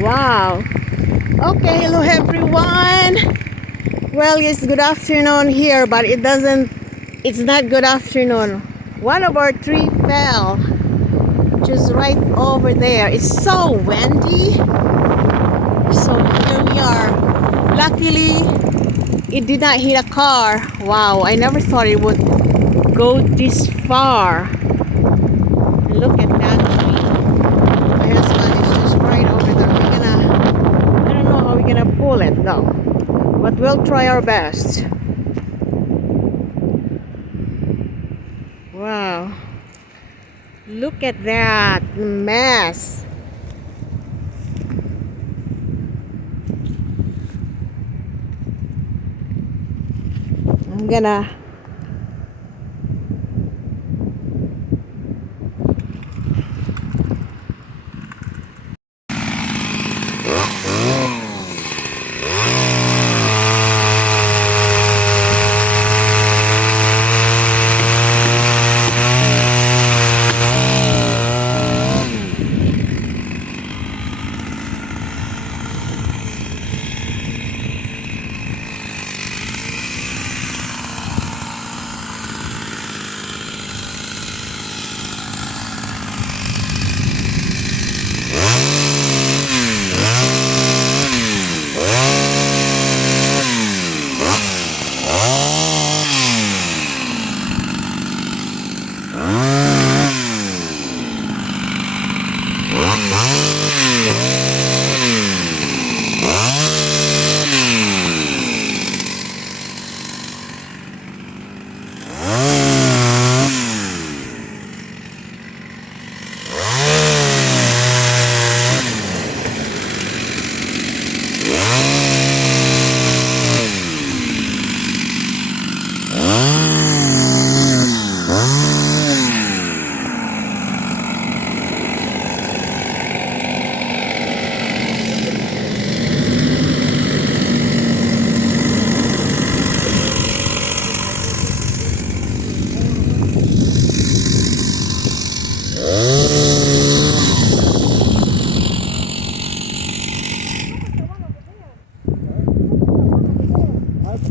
Wow. Okay, hello everyone. Well, it's good afternoon here, but it's not good afternoon. One of our tree fell just right over there. It's so windy. So here we are. Luckily, it did not hit a car. Wow, I never thought it would go this far. Look at that tree. My husband is just right over there. I don't know how we're gonna pull it though, but we'll try our best. Wow, look at that mess. I'm gonna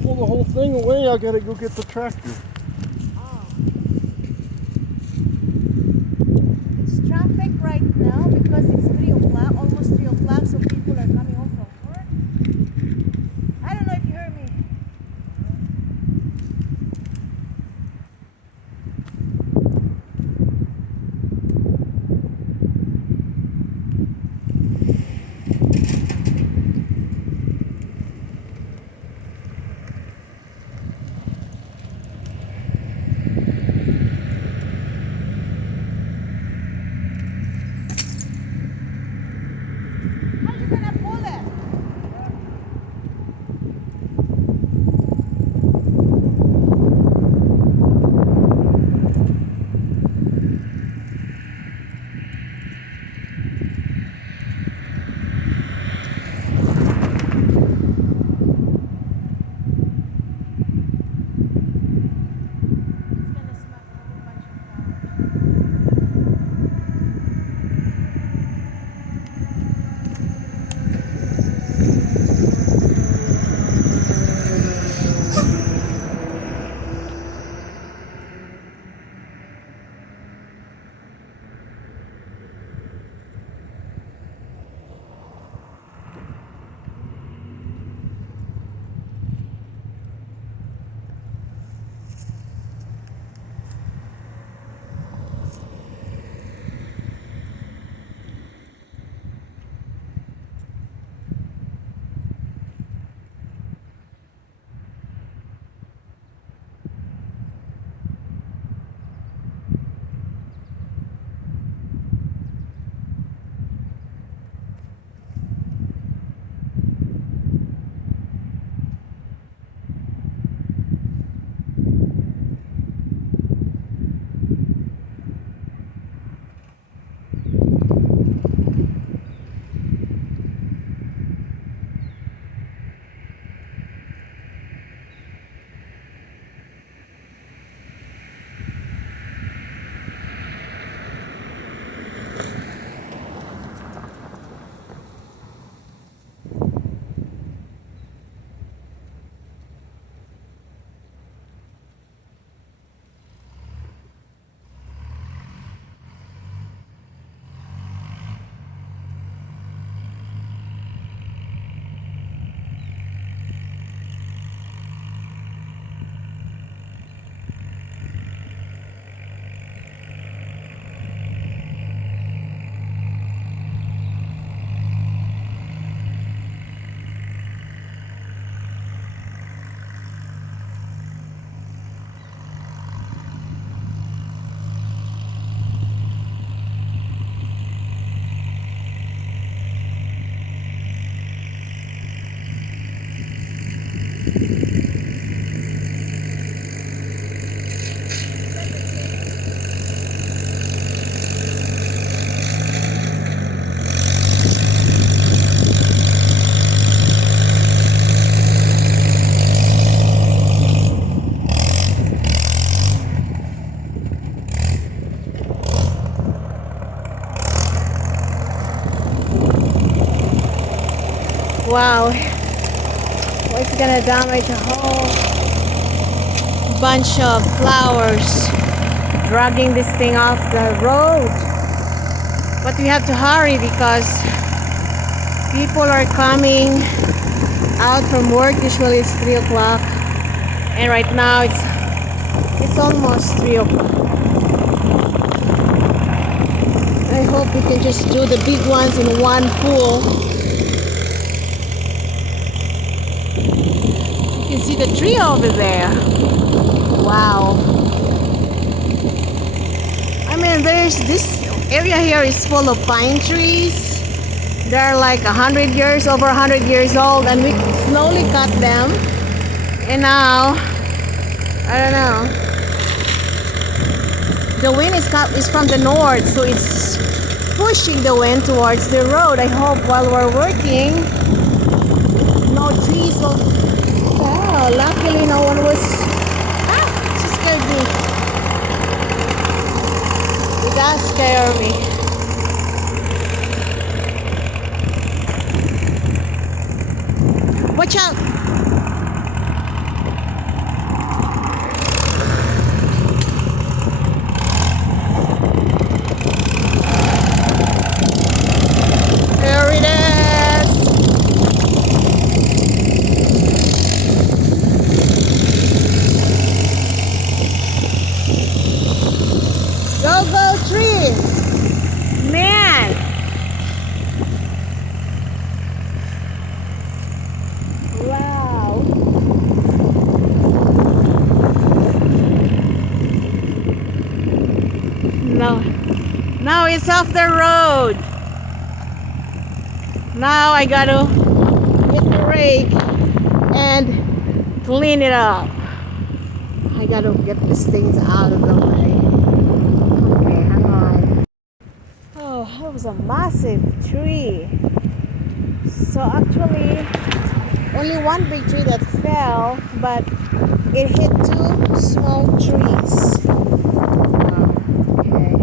pull the whole thing away. I gotta go get the tractor. Oh. It's traffic right now because it's 3 o'clock, almost 3 o'clock, so people are coming home from work. I don't know if you heard me. Wow, what's gonna damage a whole bunch of flowers, dragging this thing off the road. But we have to hurry because people are coming out from work. Usually it's 3 o'clock, and right now it's almost 3 o'clock. I hope we can just do the big ones in one pool. You can see the tree over there. Wow. I mean, there's this area here is full of pine trees. They're like 100 years, over 100 years old, and we slowly cut them. And now, I don't know. The wind is from the north, so it's pushing the wind towards the road. I hope while we're working, no trees will fall. Luckily, no one was. She scared me. It does scare me. Watch out! There it is! Go, go, trees! Man! Wow! No. Now it's off the road. Now I gotta get the rake and clean it up. I gotta get these things out of the way. Okay, hang on. Oh, that was a massive tree. So actually, only one big tree that fell, but it hit 2 small trees. Wow, okay.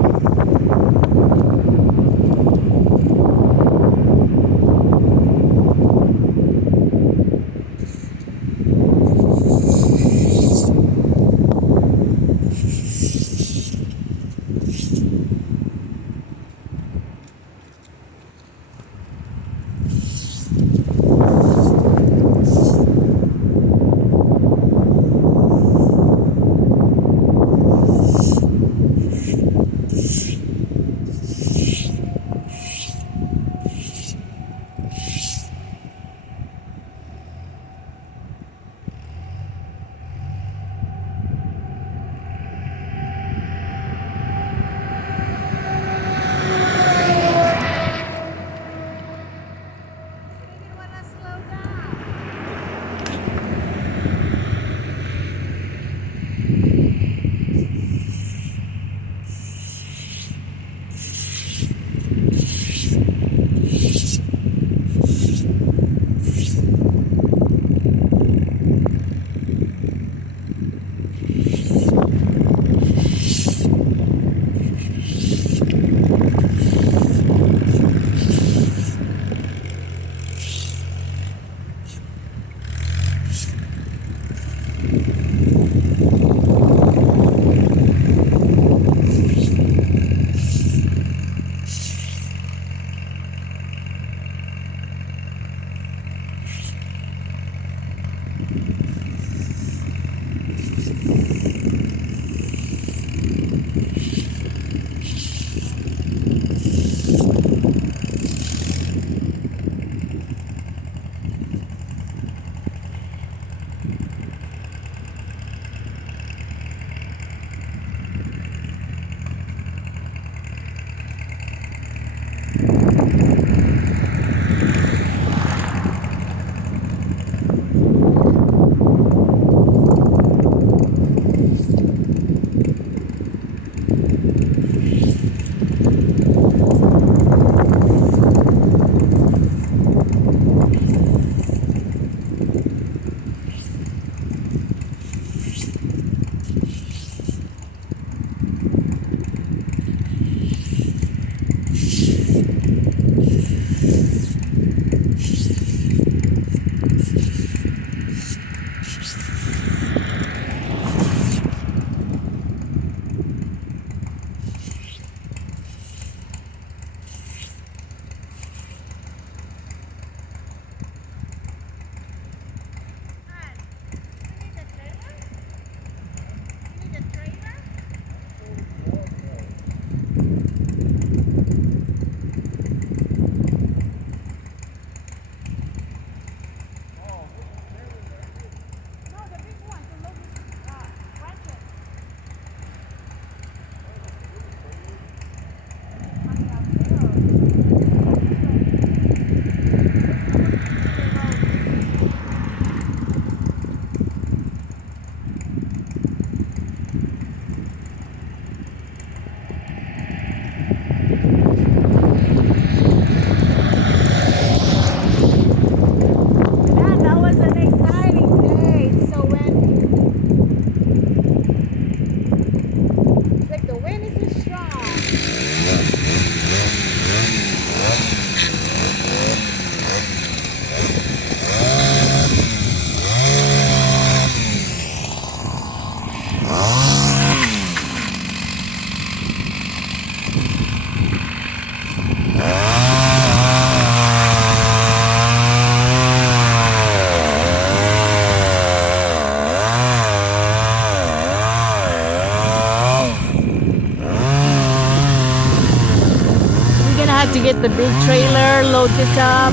to get the big trailer, load this up.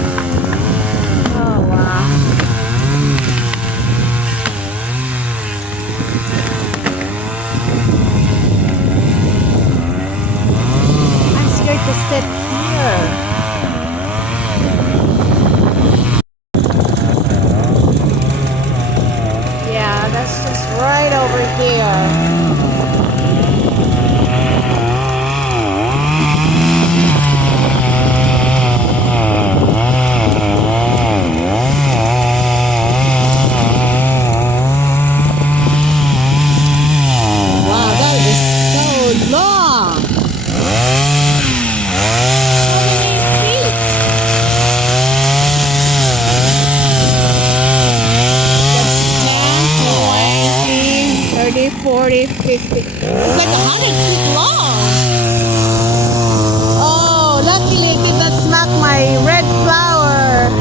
Oh wow. I'm scared to sit here. Yeah, that's just right over here. Wow, that is so long. How many feet? That's 10, 20, 30, 40, 50. It's like 100 feet long. Oh, luckily I did not smack my red flower.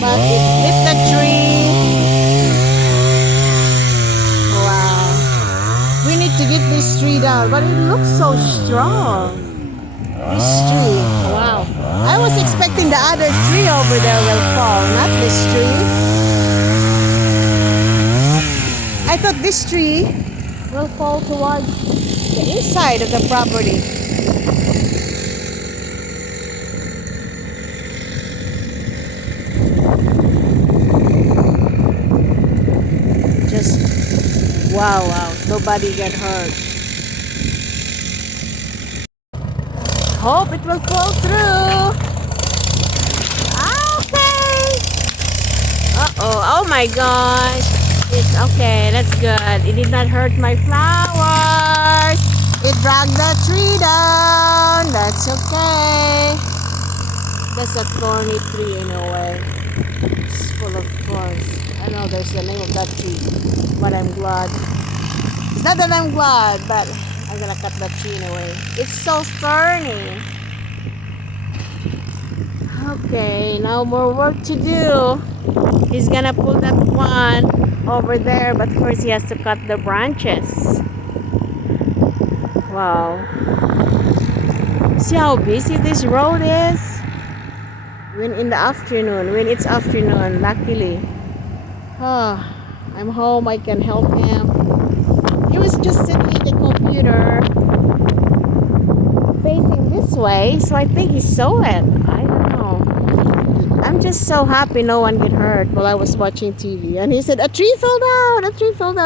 But it hit the tree. Wow. We need to get this tree down, but it looks so strong. This tree. Wow. I was expecting the other tree over there will fall, not this tree. I thought this tree will fall towards the inside of the property. Just wow, nobody get hurt. Hope it will fall through. Okay. Oh my gosh. It's okay, that's good. It did not hurt my flowers. It dragged the tree down. That's okay. That's a thorny tree in a way. It's full of thorns. I know there's the name of that tree, but I'm glad. It's not that I'm glad, but I'm gonna cut that tree in a way. It's so thorny. Okay, now more work to do. He's gonna pull that one over there, but first he has to cut the branches. Wow. See how busy this road is? When it's afternoon, luckily. Oh, I'm home, I can help him. He was just sitting at the computer facing this way, so I think he saw it. I don't know. I'm just so happy no one get hurt while I was watching TV. And he said, a tree fell down,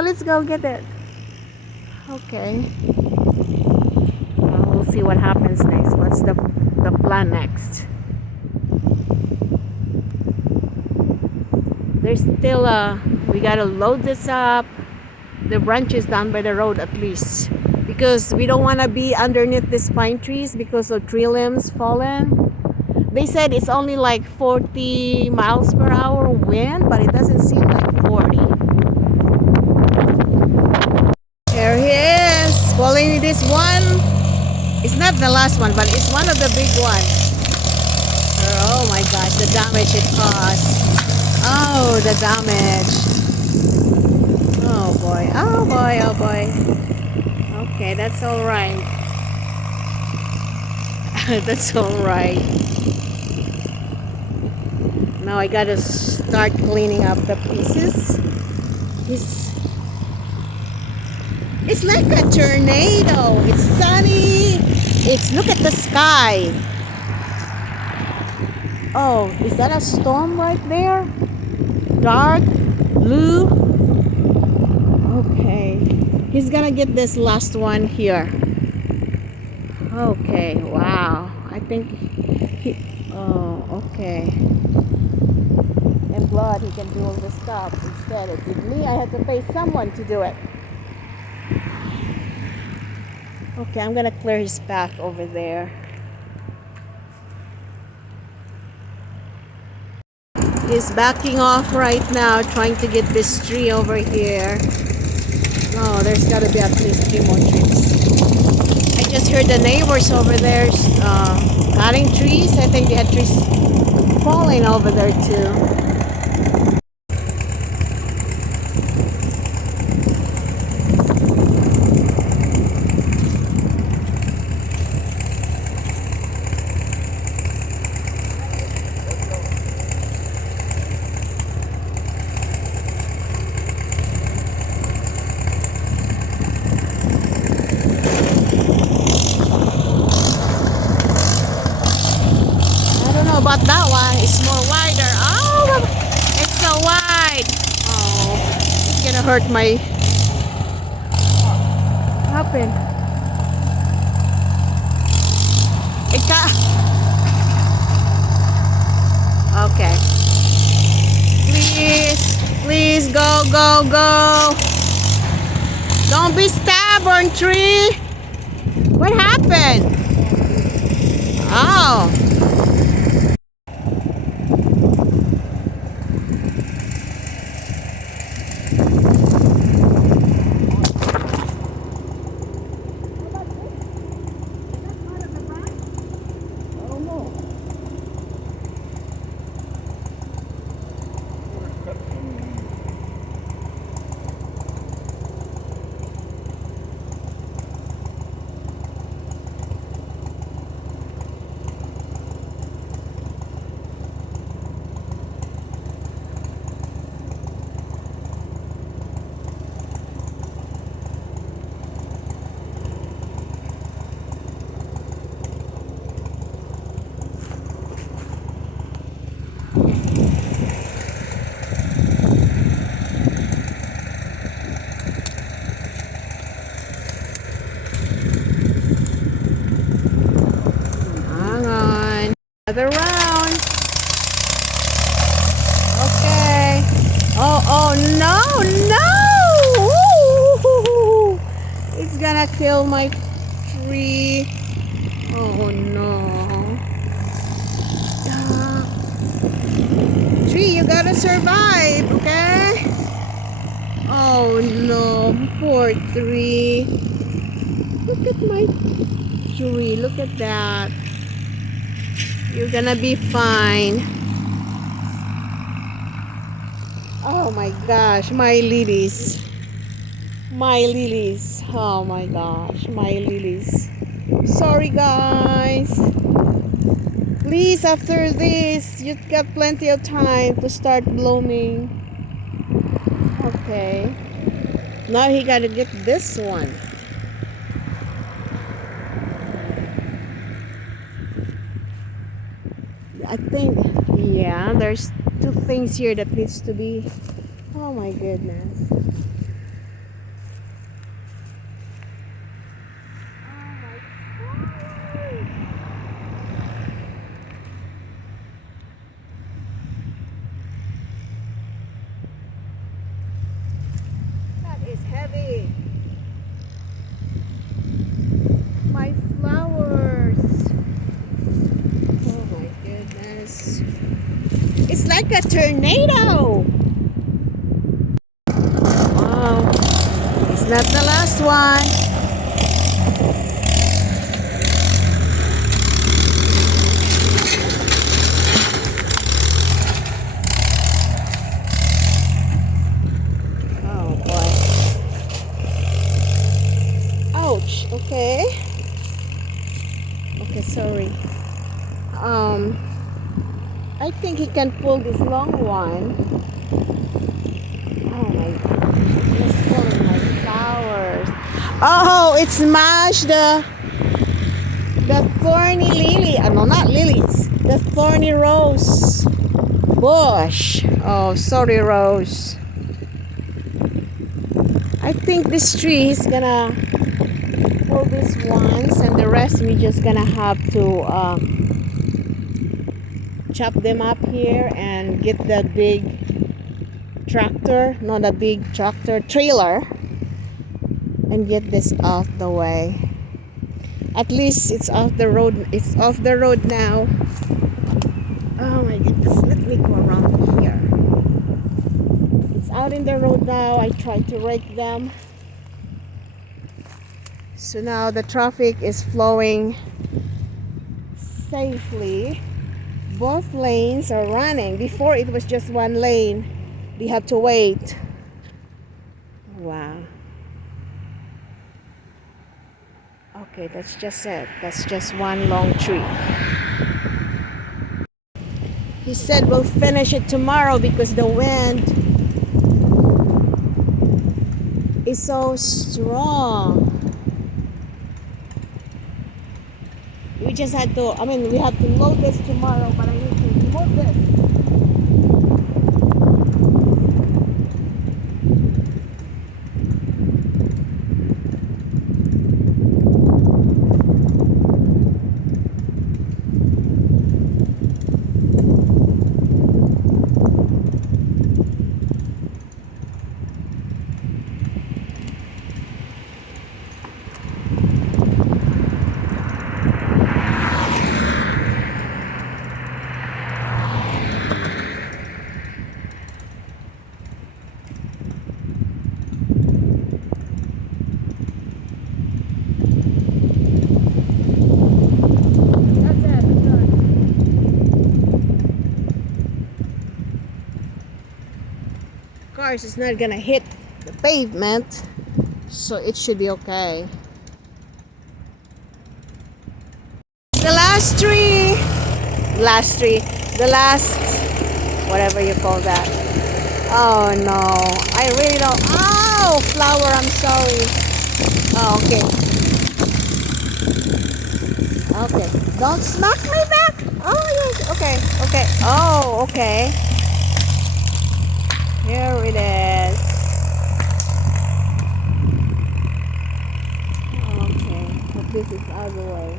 let's go get it. Okay. Well, we'll see what happens next. What's the plan next? There's still we gotta load this up, the branches down by the road at least, because we don't want to be underneath these pine trees because of tree limbs falling. They said it's only like 40 miles per hour wind, but it doesn't seem like 40. There he is, pulling this one. It's not the last one, but it's one of the big ones. Oh my gosh, the damage it caused. Oh, the damage. Oh boy, oh boy, oh boy. Okay, that's all right. That's all right. Now I gotta start cleaning up the pieces. It's like a tornado. It's sunny. Look at the sky. Oh, is that a storm right there? Dark blue. Okay, he's gonna get this last one here. Okay, wow. I think okay. I'm glad he can do all this stuff instead of with me. I had to pay someone to do it. Okay, I'm gonna clear his path over there. He's backing off right now, trying to get this tree over here. Oh, there's got to be at least 3 more trees. I just heard the neighbors over there cutting trees. I think they had trees falling over there too. about that one? It's more wider. Oh, it's so wide. Oh, it's gonna hurt my. What happened? It got. Okay. Please go, go, go. Don't be stubborn, tree. What happened? Oh. I don't know. Hang on. Another round. Okay. Oh, no, no. Ooh, it's gonna kill my tree. Oh, no. Ah. Tree, you gotta survive, okay? Oh, no. Poor tree. Look at my tree. Look at that. You're gonna be fine. Oh my gosh, my lilies. My lilies. Oh my gosh, my lilies. Sorry guys. Please, after this, you've got plenty of time to start blooming. Okay. Now he gotta get this one. I think, yeah, there's two things here that needs to be. Oh my goodness. That is heavy. My flowers. Oh my goodness. It's like a tornado. Wow. It's not the last one. Oh boy. Ouch. Okay. Okay, sorry. I think he can pull this long one. Oh my god. It's pulling my flowers. Oh, it smashed the thorny lily. No, not lilies. The thorny rose bush. Oh, sorry, Rose. I think this tree is gonna pull this once, and the rest we just gonna have to chop them up here and get the big tractor, not a big tractor, trailer, and get this off the way. At least it's off the road. It's off the road now. Oh my goodness, let me go around here. It's out in the road now. I tried to rake them. So now the traffic is flowing safely. Both lanes are running. Before it was just one lane. We have to wait. Wow. Okay, that's just it. That's just one long tree. He said we'll finish it tomorrow because the wind is so strong. We just had to, I mean, we have to load this tomorrow, but I need to remove this. That's it, I'm done. Of course, it's not gonna hit the pavement, so it should be okay. The last tree, the last, whatever you call that. Oh no, I really don't. Oh, flower, I'm sorry. Oh, okay. Okay, don't smack me back. Oh, yes, okay, okay. Oh, okay. Here it is. Okay, but this is other way.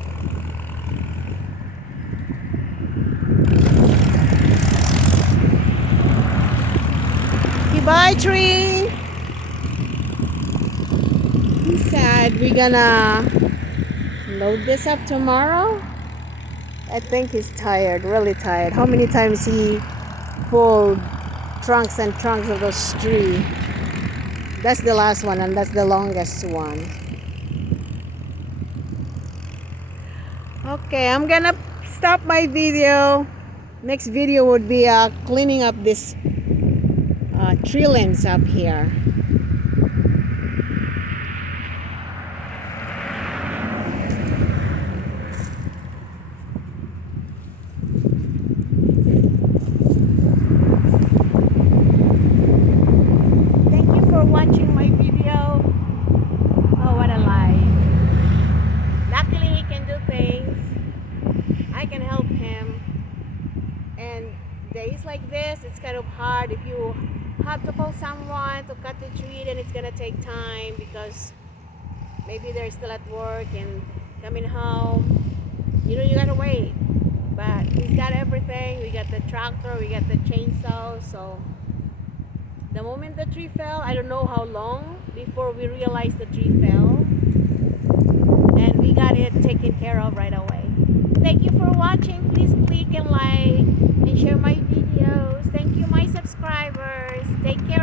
Goodbye, tree. He said we're gonna load this up tomorrow. I think he's tired, really tired. How many times he pulled trunks and trunks of those trees? That's the last one, and that's the longest one. Okay, I'm gonna stop my video. Next video would be cleaning up this tree limbs up here. Thank you for watching my video. Oh, what a life. Luckily, he can do things. I can help him. And days like this, it's kind of hard. If you have to call someone to cut the tree, then it's gonna take time because maybe they're still at work and coming home. You know, you gotta wait. But he's got everything. We got the tractor, we got the chainsaw. So the moment the tree fell, I don't know how long before we realized the tree fell. And we got it taken care of right away. Thank you for watching. Please click and like and share my videos. Thank you, my subscribers. Take care.